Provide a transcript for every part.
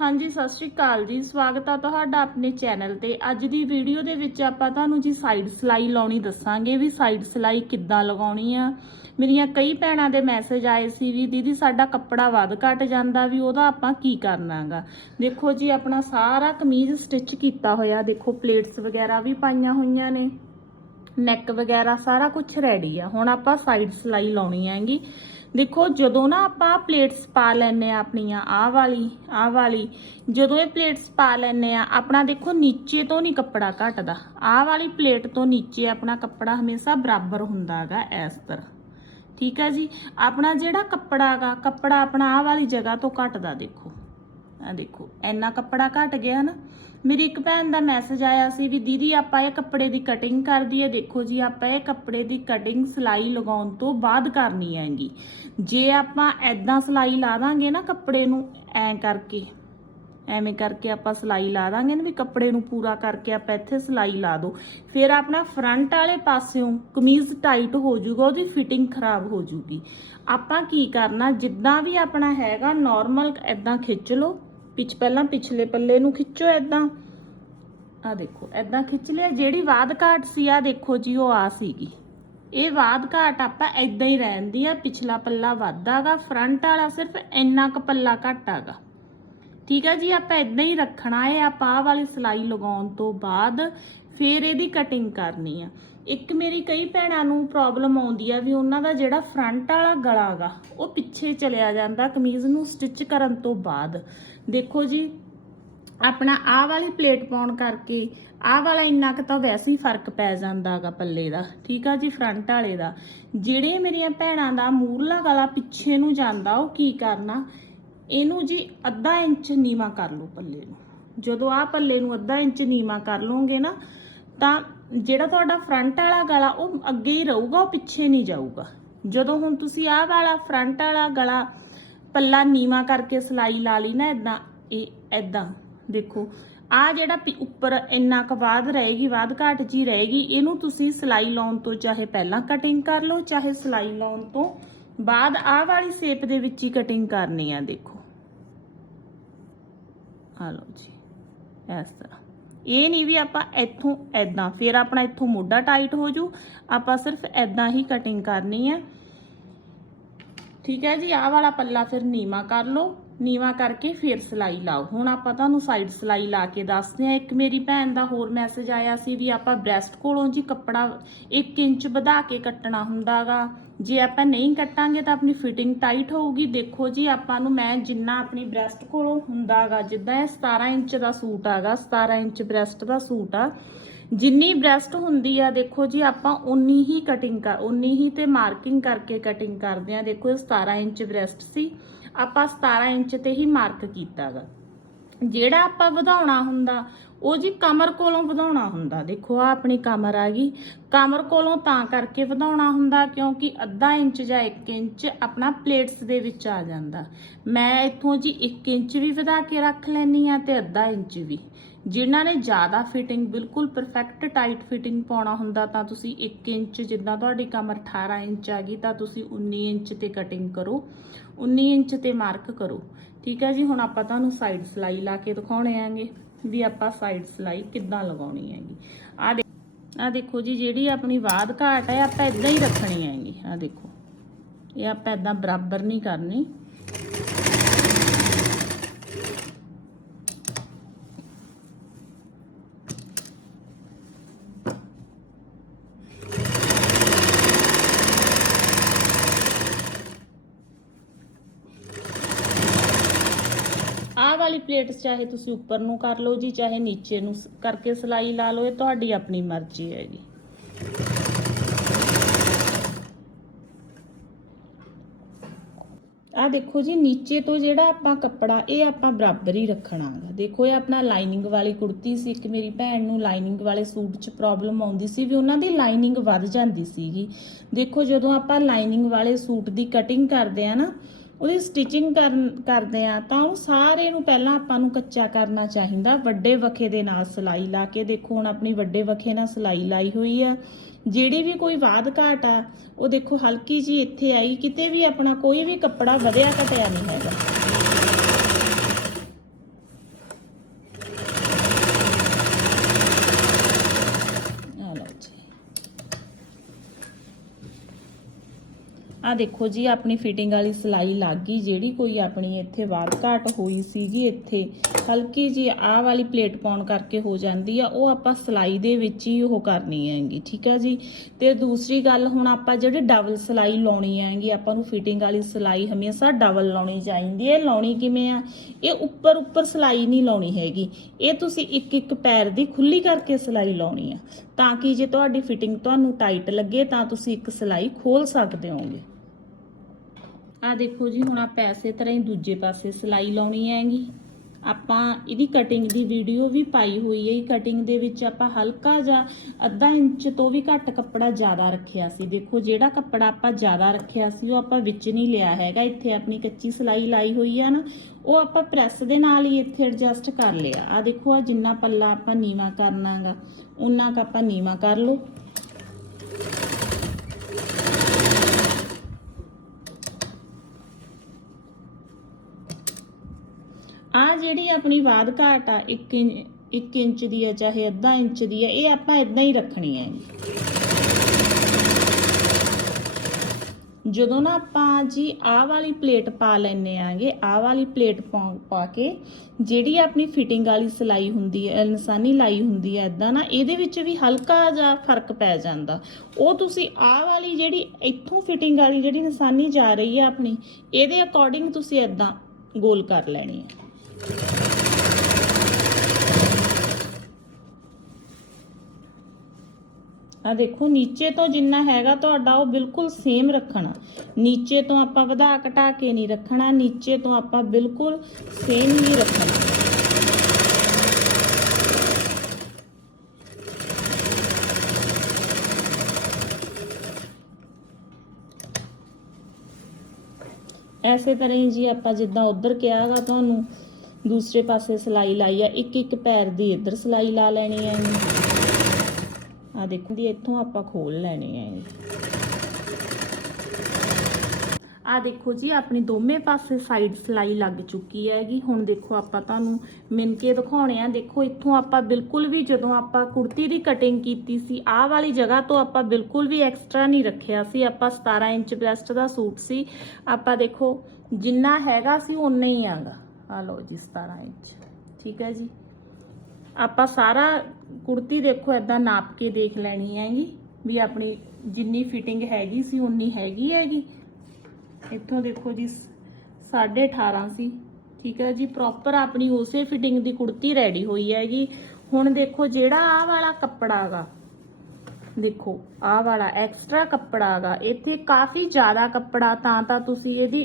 ਹਾਂਜੀ, ਸਤਿ ਸ਼੍ਰੀ ਅਕਾਲ ਜੀ। ਸਵਾਗਤ ਆ ਤੁਹਾਡਾ ਆਪਣੇ ਚੈਨਲ ਤੇ। ਅੱਜ ਦੀ ਵੀਡੀਓ ਦੇ ਵਿੱਚ ਆਪਾਂ ਤੁਹਾਨੂੰ ਜੀ ਸਾਈਡ ਸਲਾਈ ਲਾਉਣੀ ਦੱਸਾਂਗੇ ਵੀ ਸਾਈਡ ਸਲਾਈ ਕਿੱਦਾਂ ਲਗਾਉਣੀ ਆ। ਮੇਰੀਆਂ ਕਈ ਭੈਣਾਂ ਦੇ ਮੈਸੇਜ ਆਏ ਸੀ ਵੀ, ਦੀਦੀ, ਸਾਡਾ ਕੱਪੜਾ ਵੱਧ ਘਟ ਜਾਂਦਾ ਵੀ ਉਹਦਾ ਆਪਾਂ ਕੀ ਕਰਨਾਗਾ? ਦੇਖੋ ਜੀ, ਆਪਣਾ ਸਾਰਾ ਕਮੀਜ਼ ਸਟਿਚ ਕੀਤਾ ਹੋਇਆ। ਦੇਖੋ ਪਲੇਟਸ ਵਗੈਰਾ ਵੀ ਪਾਈਆਂ ਹੋਈਆਂ ਨੇ। ਨੈਕ ਵਗੈਰਾ ਸਾਰਾ ਕੁਝ ਰੈਡੀ ਆ। ਹੁਣ ਆਪਾਂ ਸਾਈਡ ਸਲਾਈ ਲਾਉਣੀ ਹੈਗੀ। ਦੇਖੋ, ਜਦੋਂ ਨਾ ਆਪਾਂ ਪਲੇਟਸ ਪਾ ਲੈਨੇ ਆ ਆਪਣੀਆਂ, ਆਹ ਵਾਲੀ ਆਹ ਵਾਲੀ, ਜਦੋਂ ਇਹ ਪਲੇਟਸ ਪਾ ਲੈਨੇ ਆ ਆਪਣਾ ਦੇਖੋ ਨੀਚੇ ਤੋਂ ਨਹੀਂ ਕੱਪੜਾ ਘਟਦਾ। ਆਹ ਵਾਲੀ ਪਲੇਟ ਤੋਂ ਨੀਚੇ ਆਪਣਾ ਕੱਪੜਾ ਹਮੇਸ਼ਾ ਬਰਾਬਰ ਹੁੰਦਾ ਹੈਗਾ ਇਸ ਤਰ੍ਹਾਂ। ਠੀਕ ਹੈ ਜੀ? ਆਪਣਾ ਜਿਹੜਾ ਕੱਪੜਾ ਹੈਗਾ, ਕੱਪੜਾ ਆਪਣਾ ਆਹ ਵਾਲੀ ਜਗ੍ਹਾ ਤੋਂ ਘਟਦਾ ਦੇਖੋ। ਆ ਦੇਖੋ, ਇੰਨਾ ਕੱਪੜਾ ਘਟ ਗਿਆ ਨਾ। ਮੇਰੀ ਇੱਕ ਭੈਣ ਦਾ ਮੈਸੇਜ ਆਇਆ ਸੀ ਵੀ ਦੀਦੀ ਆਪਾਂ ਇਹ ਕੱਪੜੇ ਦੀ ਕਟਿੰਗ ਕਰ ਦਈਏ। ਦੇਖੋ ਜੀ, ਆਪਾਂ ਇਹ ਕੱਪੜੇ ਦੀ ਕਟਿੰਗ ਸਲਾਈ ਲਗਾਉਣ ਤੋਂ ਬਾਅਦ ਕਰਨੀ ਹੈਗੀ। ਜੇ ਆਪਾਂ ਐਦਾਂ ਸਲਾਈ ਲਾ ਦਾਂਗੇ ਨਾ ਕੱਪੜੇ ਨੂੰ, ਐ ਕਰਕੇ, ਐਵੇਂ ਕਰਕੇ ਆਪਾਂ ਸਲਾਈ ਲਾ ਦਾਂਗੇ ਨਾ ਵੀ ਕੱਪੜੇ ਨੂੰ ਪੂਰਾ ਕਰਕੇ ਆਪਾਂ ਇੱਥੇ ਸਲਾਈ ਲਾ ਦੋ। ਫਿਰ ਆਪਣਾ ਫਰੰਟ ਵਾਲੇ ਪਾਸਿਓਂ ਕਮੀਜ਼ ਟਾਈਟ ਹੋ ਜਾਊਗਾ, ਉਹਦੀ ਫਿਟਿੰਗ ਖਰਾਬ ਹੋ ਜਾਊਗੀ। ਆਪਾਂ ਕੀ ਕਰਨਾ, ਜਿੱਦਾਂ ਵੀ ਆਪਣਾ ਹੈਗਾ ਨਾਰਮਲ ਐਦਾਂ ਖਿੱਚ ਲਓ। ਪਿਛ ਪਹਿਲਾਂ ਪਿਛਲੇ ਪੱਲੇ ਨੂੰ ਖਿੱਚੋ ਐਦਾਂ ਆ ਦੇਖੋ ਐਦਾਂ ਖਿੱਚ ਲਿਆ। ਜਿਹੜੀ ਬਾਦ ਘਾਟ ਸੀ ਆ ਦੇਖੋ ਜੀ, ਉਹ ਆ ਸੀਗੀ। ਇਹ ਬਾਦ ਘਾਟ ਆਪਾਂ ਐਦਾਂ ਹੀ ਰਹਿੰਦੀ ਆ। ਪਿਛਲਾ ਪੱਲਾ ਵਾਧਾਗਾ ਫਰੰਟ ਵਾਲਾ ਸਿਰਫ ਇੰਨਾ ਕੁ ਪੱਲਾ ਘਟਾਗਾ ਠੀਕ ਆ ਜੀ, ਆਪਾਂ ਇਦਾਂ ਹੀ ਰੱਖਣਾ ਹੈ ਆਪਾਂ ਆਹ ਵਾਲੀ ਸਲਾਈ ਲਗਾਉਣ ਤੋਂ ਬਾਅਦ ਫਿਰ ਇਹਦੀ ਕਟਿੰਗ ਕਰਨੀ ਆ। ਇੱਕ ਮੇਰੀ ਕਈ ਭੈਣਾਂ ਨੂੰ ਪ੍ਰੋਬਲਮ ਆਉਂਦੀ ਆ ਵੀ ਉਹਨਾਂ ਦਾ ਜਿਹੜਾ ਫਰੰਟ ਵਾਲਾ ਗਲਾ ਗਾ, ਉਹ ਪਿੱਛੇ ਚਲਿਆ ਜਾਂਦਾ ਕਮੀਜ਼ ਨੂੰ ਸਟਿਚ ਕਰਨ ਤੋਂ ਬਾਅਦ। ਦੇਖੋ ਜੀ, ਆਪਣਾ ਆਹ ਵਾਲੀ ਪਲੇਟ ਪਾਉਣ ਕਰਕੇ ਆਹ ਵਾਲਾ ਇੰਨਾ ਕੁ ਤਾਂ ਵੈਸੇ ਹੀ ਫ਼ਰਕ ਪੈ ਜਾਂਦਾਗਾ ਪੱਲੇ ਦਾ, ਠੀਕ ਆ ਜੀ ਫਰੰਟ ਵਾਲੇ ਦਾ। ਜਿਹੜੇ ਮੇਰੀਆਂ ਭੈਣਾਂ ਦਾ ਮੂਰਲਾ ਗਲਾ ਪਿੱਛੇ ਨੂੰ ਜਾਂਦਾ, ਉਹ ਕੀ ਕਰਨਾ? ਇਹਨੂੰ ਜੀ ਅੱਧਾ ਇੰਚ ਨੀਵਾ ਕਰ ਲਓ ਪੱਲੇ ਨੂੰ। ਜਦੋਂ ਆਹ ਪੱਲੇ ਨੂੰ ਅੱਧਾ ਇੰਚ ਨੀਵਾ ਕਰ ਲਓਗੇ ਨਾ ਤਾਂ ਜਿਹੜਾ ਤੁਹਾਡਾ ਫਰੰਟ ਵਾਲਾ ਗਲਾ ਉਹ ਅੱਗੇ ਹੀ ਰਹੂਗਾ, ਉਹ ਪਿੱਛੇ ਨਹੀਂ ਜਾਊਗਾ। ਜਦੋਂ ਹੁਣ ਤੁਸੀਂ ਆਹ ਵਾਲਾ ਫਰੰਟ ਵਾਲਾ ਗਲਾ ਪੱਲਾ ਨੀਵਾ ਕਰਕੇ ਸਲਾਈ ਲਾ ਲਈ ਨਾ ਇਦਾਂ ਇਹ ਇਦਾਂ ਦੇਖੋ ਆ ਜਿਹੜਾ ਪਿ- ਉੱਪਰ ਇੰਨਾ ਕੁ ਬਾਅਦ ਰਹੇਗੀ ਬਾਅਦ ਘਾਟ ਜੀ ਰਹੇਗੀ, ਇਹਨੂੰ ਤੁਸੀਂ ਸਲਾਈ ਲਾਉਣ ਤੋਂ ਚਾਹੇ ਪਹਿਲਾਂ ਕਟਿੰਗ ਕਰ ਲਓ, ਚਾਹੇ ਸਲਾਈ ਲਾਉਣ ਤੋਂ ਬਾਅਦ ਆਹ ਵਾਲੀ ਸ਼ੇਪ ਦੇ ਵਿੱਚ ਹੀ ਕਟਿੰਗ ਕਰਨੀ ਆ, ਦੇਖੋ। ਆ ਲਓ ਜੀ, ਇਸ ਤਰ੍ਹਾਂ। ਇਹ ਨਹੀਂ ਵੀ ਆਪਾਂ ਇੱਥੋਂ ਐਦਾਂ ਫਿਰ ਆਪਣਾ ਇੱਥੋਂ ਮੋਢਾ ਟਾਈਟ ਹੋ ਜੂ ਆਪਾਂ ਸਿਰਫ ਐਦਾਂ ਹੀ ਕਟਿੰਗ ਕਰਨੀ ਹੈ ਠੀਕ ਹੈ ਜੀ, ਆਹ ਵਾਲਾ ਪੱਲਾ ਫਿਰ ਨੀਵਾ ਕਰ ਲਓ। ਨੀਵਾ ਕਰਕੇ ਫਿਰ ਸਲਾਈ ਲਾਓ। ਹੁਣ ਆਪਾਂ ਤੁਹਾਨੂੰ ਸਾਈਡ ਸਲਾਈ ਲਾ ਕੇ ਦੱਸਦੇ ਆ ਇੱਕ ਮੇਰੀ ਭੈਣ ਦਾ ਹੋਰ ਮੈਸੇਜ ਆਇਆ ਸੀ ਵੀ ਆਪਾਂ ਬ੍ਰੈਸਟ ਕੋਲੋਂ ਜੀ ਕੱਪੜਾ 1 ਇੰਚ ਵਧਾ ਕੇ ਕੱਟਣਾ ਹੁੰਦਾਗਾ। ਜੇ ਆਪਾਂ ਨਹੀਂ ਕੱਟਾਂਗੇ ਤਾਂ ਆਪਣੀ ਫਿਟਿੰਗ ਟਾਈਟ ਹੋਊਗੀ। ਦੇਖੋ ਜੀ, ਆਪਾਂ ਨੂੰ ਮੈਂ ਜਿੰਨਾ ਆਪਣੀ ਬ੍ਰੈਸਟ ਕੋਲੋਂ ਹੁੰਦਾਗਾ, ਜਿੱਦਾਂ ਇਹ 17 ਇੰਚ ਦਾ ਸੂਟ ਆਗਾ 17 ਇੰਚ ਬ੍ਰੈਸਟ ਦਾ ਸੂਟ ਆ। ਜਿੰਨੀ ਬ੍ਰੈਸਟ ਹੁੰਦੀ ਆ, ਦੇਖੋ ਜੀ, ਆਪਾਂ ਉਨੀ ਹੀ ਕਟਿੰਗ ਕਰ ਉਨੀ ਹੀ ਤੇ ਮਾਰਕਿੰਗ ਕਰਕੇ ਕਟਿੰਗ ਕਰਦੇ ਆ। ਦੇਖੋ ਇਹ 17 ਇੰਚ ਬ੍ਰੈਸਟ ਸੀ। ਆਪਾਂ 17 ਇੰਚ ਤੇ ਹੀ ਮਾਰਕ ਕੀਤਾਗਾ। ਜਿਹੜਾ ਆਪਾਂ ਵਧਾਉਣਾ ਹੁੰਦਾ, ਉਹ ਜੀ ਕਮਰ ਕੋਲੋਂ ਵਧਾਉਣਾ ਹੁੰਦਾ। ਦੇਖੋ ਆ ਆਪਣੀ ਕਮਰ ਆ ਗਈ। ਕਮਰ ਕੋਲੋਂ ਤਾਂ ਕਰਕੇ ਵਧਾਉਣਾ ਹੁੰਦਾ, ਕਿਉਂਕਿ ਅੱਧਾ ਇੰਚ ਜਾਂ 1 ਇੰਚ ਆਪਣਾ ਪਲੇਟਸ ਦੇ ਵਿੱਚ ਆ ਜਾਂਦਾ। ਮੈਂ ਇੱਥੋਂ ਜੀ 1 ਇੰਚ ਵੀ ਵਧਾ ਕੇ ਰੱਖ ਲੈਣੀ ਆ ਤੇ ਅੱਧਾ ਇੰਚ ਵੀ। ਜਿਨ੍ਹਾਂ ਨੇ ਜ਼ਿਆਦਾ ਫਿਟਿੰਗ ਬਿਲਕੁਲ ਪਰਫੈਕਟ ਟਾਈਟ ਫਿਟਿੰਗ ਪਾਉਣਾ ਹੁੰਦਾ ਤਾਂ ਤੁਸੀਂ 1 ਇੰਚ ਜਿੱਦਾਂ ਤੁਹਾਡੀ ਕਮਰ 18 ਇੰਚ ਆ ਗਈ ਤਾਂ ਤੁਸੀਂ 19 ਇੰਚ ਤੇ ਕਟਿੰਗ ਕਰੋ 19 ਇੰਚ ਤੇ ਮਾਰਕ ਕਰੋ। ਠੀਕ ਹੈ ਜੀ, ਹੁਣ ਆਪਾਂ ਤੁਹਾਨੂੰ ਸਾਈਡ ਸਲਾਈ ਲਾ ਕੇ ਦਿਖਾਉਣੇ ਆਂਗੇ ਵੀ ਆਪਾਂ ਸਾਈਡ ਸਲਾਈ ਕਿੱਦਾਂ ਲਗਾਉਣੀ ਹੈਗੀ। ਆ ਆ ਦੇਖੋ ਜੀ, ਜਿਹੜੀ ਆਪਣੀ ਬਾਦ ਘਾਟ ਹੈ, ਆਪਾਂ ਇਦਾਂ ਹੀ ਰੱਖਣੀ ਹੈਗੀ। ਆ ਦੇਖੋ, ਇਹ ਆਪਾਂ ਇਦਾਂ ਬਰਾਬਰ ਨਹੀਂ ਕਰਨੀ ਆਹ ਵਾਲੀ ਪਲੇਟ ਚਾਹੇ ਤੁਸੀਂ ਉੱਪਰ ਨੂੰ ਕਰ ਲਓ ਜੀ, ਚਾਹੇ ਨੀਚੇ ਨੂੰ ਕਰਕੇ ਸਲਾਈ ਲਾ ਲਓ, ਇਹ ਤੁਹਾਡੀ ਆਪਣੀ ਮਰਜ਼ੀ ਹੈਗੀ ਆ ਦੇਖੋ ਜੀ, ਨੀਚੇ ਤੋਂ ਜਿਹੜਾ ਆਪਾਂ ਕੱਪੜਾ, ਇਹ ਆਪਾਂ ਬਰਾਬਰ ਹੀ ਰੱਖਣਾ ਹੈਗਾ ਦੇਖੋ, ਇਹ ਆਪਣਾ ਲਾਈਨਿੰਗ ਵਾਲੀ ਕੁੜਤੀ ਸੀ, ਇੱਕ ਮੇਰੀ ਭੈਣ ਨੂੰ ਲਾਈਨਿੰਗ ਵਾਲੇ ਸੂਟ 'ਚ ਪ੍ਰੋਬਲਮ ਆਉਂਦੀ ਸੀ ਵੀ ਉਹਨਾਂ ਦੀ ਲਾਈਨਿੰਗ ਵੱਧ ਜਾਂਦੀ ਸੀਗੀ। ਦੇਖੋ, ਜਦੋਂ ਆਪਾਂ ਲਾਈਨਿੰਗ ਵਾਲੇ ਸੂਟ ਦੀ ਕਟਿੰਗ ਕਰਦੇ ਆ ਨਾ ਉਹਦੀ ਸਟਿਚਿੰਗ ਕਰਨ, ਕਰਦੇ ਆ, ਤਾਂ ਉਹ ਸਾਰੇ ਨੂੰ ਪਹਿਲਾਂ ਆਪਾਂ ਨੂੰ ਕੱਚਾ ਕਰਨਾ ਚਾਹੀਦਾ। ਵੱਡੇ ਵਖੇ ਦੇ ਨਾਲ ਸਲਾਈ ਲਾ ਕੇ ਦੇਖੋ, ਹੁਣ ਆਪਣੀ ਵੱਡੇ ਵਖੇ ਨਾਲ ਸਲਾਈ ਲਾਈ ਹੋਈ ਆ। ਜਿਹੜੀ ਵੀ ਕੋਈ ਵਾਧ ਘਾਟ ਆ, ਉਹ ਦੇਖੋ ਹਲਕੀ ਜੀ ਇੱਥੇ ਆਈ, ਕਿਤੇ ਵੀ ਆਪਣਾ ਕੋਈ ਵੀ ਕੱਪੜਾ ਵਧਿਆ ਘਟਿਆ ਨਹੀਂ ਹੈਗਾ। ਆ ਦੇਖੋ ਜੀ, ਆਪਣੀ ਫਿਟਿੰਗ ਵਾਲੀ ਸਲਾਈ ਲੱਗ ਗਈ, ਜਿਹੜੀ ਕੋਈ ਆਪਣੀ ਇੱਥੇ ਵਾਧ ਘਾਟ ਹੋਈ ਸੀਗੀ ਇੱਥੇ। ਹਲਕੀ ਜੀ ਆਹ ਵਾਲੀ ਪਲੇਟ ਪਾਉਣ ਕਰਕੇ ਹੋ ਜਾਂਦੀ ਆ, ਉਹ ਆਪਾਂ ਸਲਾਈ ਦੇ ਵਿੱਚ ਹੀ ਉਹ ਕਰਨੀ ਹੈਗੀ, ਠੀਕ ਆ ਜੀ? ਤੇ ਦੂਸਰੀ ਗੱਲ, ਹੁਣ ਆਪਾਂ ਜਿਹੜੇ ਡਬਲ ਸਲਾਈ ਲਾਉਣੀ ਹੈਗੀ, ਆਪਾਂ ਨੂੰ ਫਿਟਿੰਗ ਵਾਲੀ ਸਲਾਈ ਹਮੇਸ਼ਾ ਡਬਲ ਲਾਉਣੀ ਚਾਹੀਦੀ ਹੈ। ਲਾਉਣੀ ਕਿਵੇਂ ਆ? ਇਹ ਉੱਪਰ ਉੱਪਰ ਸਲਾਈ ਨਹੀਂ ਲਾਉਣੀ ਹੈਗੀ। ਇਹ ਤੁਸੀਂ ਇੱਕ ਇੱਕ ਪੈਰ ਦੀ ਖੁੱਲੀ ਕਰਕੇ ਸਲਾਈ ਲਾਉਣੀ ਆ। ਤਾਂ ਕਿ ਜੇ ਤੁਹਾਡੀ ਫਿਟਿੰਗ ਤੁਹਾਨੂੰ ਟਾਈਟ ਲੱਗੇ, ਤਾਂ ਤੁਸੀਂ ਇੱਕ ਸਲਾਈ ਖੋਲ ਸਕਦੇ ਹੋਗੇ ਆ ਦੇਖੋ ਜੀ, ਹੁਣ ਆਪਾਂ ਐਸੇ ਤਰ੍ਹਾਂ ਹੀ ਦੂਜੇ ਪਾਸੇ ਸਲਾਈ ਲਾਉਣੀ ਹੈਗੀ। ਆਪਾਂ ਇਹਦੀ ਕਟਿੰਗ ਦੀ ਵੀਡੀਓ ਵੀ ਪਾਈ ਹੋਈ ਹੈ। ਕਟਿੰਗ ਦੇ ਵਿੱਚ ਆਪਾਂ ਹਲਕਾ ਜਾਂ ਅੱਧਾ ਇੰਚ ਤੋਂ ਵੀ ਘੱਟ ਕੱਪੜਾ ਜ਼ਿਆਦਾ ਰੱਖਿਆ ਸੀ। ਦੇਖੋ, ਜਿਹੜਾ ਕੱਪੜਾ ਆਪਾਂ ਜ਼ਿਆਦਾ ਰੱਖਿਆ ਸੀ, ਉਹ ਆਪਾਂ ਵਿੱਚ ਨਹੀਂ ਲਿਆ ਹੈਗਾ। ਇੱਥੇ ਆਪਣੀ ਕੱਚੀ ਸਲਾਈ ਲਾਈ ਹੋਈ ਆ ਨਾ, ਉਹ ਆਪਾਂ ਪ੍ਰੈਸ ਦੇ ਨਾਲ ਹੀ ਇੱਥੇ ਐਡਜਸਟ ਕਰ ਲਿਆ। ਆ ਦੇਖੋ, ਆ ਜਿੰਨਾ ਪੱਲਾ ਆਪਾਂ ਨੀਵਾ ਕਰਨਾਗਾ ਉਨਾ ਕ ਆਪਾਂ ਨੀਵਾ ਕਰ ਲਓ। ਆ ਜਿਹੜੀ ਆਪਣੀ ਬਾਦ ਘਾਟ ਆ 1 1 ਇੰਚ ਦੀ ਆ ਚਾਹੇ ਅੱਧਾ ਇੰਚ ਦੀ ਆ, ਇਹ ਆਪਾਂ ਇਦਾਂ ਹੀ ਰੱਖਣੀ ਹੈ ਜਦੋਂ ਨਾ ਆਪਾਂ ਜੀ ਆਹ ਵਾਲੀ ਪਲੇਟ ਪਾ ਲੈਨੇ ਆਂਗੇ ਆਹ ਵਾਲੀ ਪਲੇਟ ਪਾ- ਪਾ ਕੇ ਜਿਹੜੀ ਆਪਣੀ ਫਿਟਿੰਗ ਵਾਲੀ ਸਲਾਈ ਹੁੰਦੀ ਹੈ ਨਿਸ਼ਾਨੀ ਲਾਈ ਹੁੰਦੀ ਹੈ ਇਦਾਂ ਨਾ ਇਹਦੇ ਵਿੱਚ ਵੀ ਹਲਕਾ ਜਿਹਾ ਫ਼ਰਕ ਪੈ ਜਾਂਦਾ। ਉਹ ਤੁਸੀਂ ਆਹ ਵਾਲੀ ਜਿਹੜੀ ਇੱਥੋਂ ਫਿਟਿੰਗ ਵਾਲੀ ਜਿਹੜੀ ਨਿਸ਼ਾਨੀ ਜਾ ਰਹੀ ਹੈ ਆਪਣੀ, ਇਹਦੇ ਅਕੋਰਡਿੰਗ ਤੁਸੀਂ ਇਦਾਂ ਗੋਲ ਕਰ ਲੈਣੀ ਹੈ ਆ ਦੇਖੋ, ਨੀਚੇ ਤੋਂ ਜਿੰਨਾ ਹੈਗਾ ਤੁਹਾਡਾ, ਉਹ ਬਿਲਕੁਲ ਸੇਮ ਰੱਖਣਾ। ਨੀਚੇ ਤੋਂ ਆਪਾਂ ਵਧਾ ਘਟਾ ਕੇ ਨਹੀਂ ਰੱਖਣਾ, ਨੀਚੇ ਤੋਂ ਆਪਾਂ ਬਿਲਕੁਲ ਸੇਮ ਹੀ ਰੱਖਣਾ। ਐਸੇ ਤਰ੍ਹਾਂ ਹੀ ਜੀ ਆਪਾਂ ਜਿੱਦਾਂ ਉਧਰ ਕਿਹਾਗਾ ਤੁਹਾਨੂੰ ਦੂਸਰੇ ਪਾਸੇ ਸਲਾਈ ਲਾਈ ਆ, ਇੱਕ ਇੱਕ ਪੈਰ ਦੀ ਇੱਧਰ ਸਲਾਈ ਲਾ ਲੈਣੀ ਹੈ ਆ ਦੇਖੋ ਦੀ ਇੱਥੋਂ ਆਪਾਂ ਖੋਲ ਲੈਣੇ ਆ ਆ ਦੇਖੋ ਜੀ, ਆਪਣੀ ਦੋਵੇਂ ਪਾਸੇ ਸਾਈਡ ਸਲਾਈ ਲੱਗ ਚੁੱਕੀ ਹੈਗੀ। ਹੁਣ ਦੇਖੋ ਆਪਾਂ ਤੁਹਾਨੂੰ ਮਿਣ ਕੇ ਦਿਖਾਉਣੇ ਆ। ਦੇਖੋ, ਇੱਥੋਂ ਆਪਾਂ ਬਿਲਕੁਲ ਵੀ ਜਦੋਂ ਆਪਾਂ ਕੁੜਤੀ ਦੀ ਕਟਿੰਗ ਕੀਤੀ ਸੀ, ਆਹ ਵਾਲੀ ਜਗ੍ਹਾ ਤੋਂ ਆਪਾਂ ਬਿਲਕੁਲ ਵੀ ਐਕਸਟਰਾ ਨਹੀਂ ਰੱਖਿਆ ਸੀ। ਆਪਾਂ 17 ਇੰਚ ਬ੍ਰੈਸਟ ਦਾ ਸੂਟ ਸੀ। ਆਪਾਂ ਦੇਖੋ, ਜਿੰਨਾ ਹੈਗਾ ਸੀ ਉਨਾ ਹੀ ਆਗਾ ਆ ਲਓ ਜੀ 17 ਇੰਚ। ਠੀਕ ਹੈ ਜੀ? ਆਪਾਂ ਸਾਰਾ ਕੁੜਤੀ ਦੇਖੋ ਐਦਾਂ ਨਾਪ ਕੇ ਦੇਖ ਲੈਣੀ ਹੈਗੀ, ਵੀ ਆਪਣੀ ਜਿੰਨੀ ਫਿਟਿੰਗ ਹੈਗੀ ਸੀ, ਉਨੀ ਹੈਗੀ ਹੈਗੀ। ਇੱਥੋਂ ਦੇਖੋ ਜੀ 18.5 ਸੀ। ਠੀਕ ਹੈ ਜੀ? ਪ੍ਰੋਪਰ ਆਪਣੀ ਉਸੇ ਫਿਟਿੰਗ ਦੀ ਕੁੜਤੀ ਰੈਡੀ ਹੋਈ ਹੈਗੀ। ਹੁਣ ਦੇਖੋ, ਜਿਹੜਾ ਆਹ ਵਾਲਾ ਕੱਪੜਾ ਹੈਗਾ ਦੇਖੋ, ਆਹ ਵਾਲਾ ਐਕਸਟਰਾ ਕੱਪੜਾ ਹੈਗਾ ਇੱਥੇ ਕਾਫੀ ਜ਼ਿਆਦਾ ਕੱਪੜਾ, ਤਾਂ ਤਾਂ ਤੁਸੀਂ ਇਹਦੀ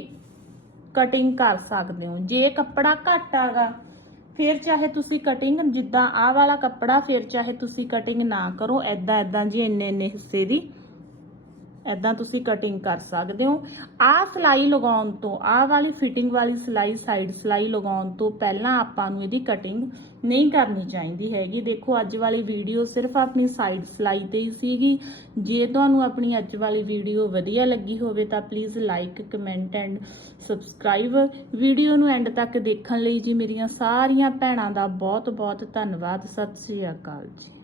ਕਟਿੰਗ ਕਰ ਸਕਦੇ ਹੋ। ਜੇ ਕੱਪੜਾ ਘੱਟ ਆਗਾ ਫਿਰ ਚਾਹੇ ਤੁਸੀਂ ਕਟਿੰਗ ਜਿੱਦਾਂ ਆਹ ਵਾਲਾ ਕੱਪੜਾ, ਫਿਰ ਚਾਹੇ ਤੁਸੀਂ ਕਟਿੰਗ ਨਾ ਕਰੋ। ਐਦਾਂ ਐਦਾਂ ਜੀ ਇੰਨੇ ਇੰਨੇ ਹਿੱਸੇ ਦੀ ਐਦਾਂ ਤੁਸੀਂ ਕਟਿੰਗ ਕਰ ਸਕਦੇ ਹੋ। ਆਹ ਸਲਾਈ ਲਗਾਉਣ ਤੋਂ, ਆਹ ਵਾਲੀ ਫਿਟਿੰਗ ਵਾਲੀ ਸਲਾਈ ਸਾਈਡ ਸਲਾਈ ਲਗਾਉਣ ਤੋਂ ਪਹਿਲਾਂ ਆਪਾਂ ਨੂੰ ਇਹਦੀ ਕਟਿੰਗ ਨਹੀਂ ਕਰਨੀ ਚਾਹੀਦੀ ਹੈਗੀ। ਦੇਖੋ, ਅੱਜ ਵਾਲੀ ਵੀਡੀਓ ਸਿਰਫ ਆਪਣੀ ਸਾਈਡ ਸਲਾਈ ਤੇ ਹੀ ਸੀਗੀ। ਜੇ ਤੁਹਾਨੂੰ ਆਪਣੀ ਅੱਜ ਵਾਲੀ ਵੀਡੀਓ ਵਧੀਆ ਲੱਗੀ ਹੋਵੇ ਤਾਂ please like comment and subscribe video ਨੂੰ ਐਂਡ ਤੱਕ ਦੇਖਣ ਲਈ ਜੀ ਮੇਰੀਆਂ ਸਾਰੀਆਂ ਭੈਣਾਂ ਦਾ ਬਹੁਤ ਬਹੁਤ ਧੰਨਵਾਦ। ਸਤਿ ਸ੍ਰੀ ਅਕਾਲ ਜੀ।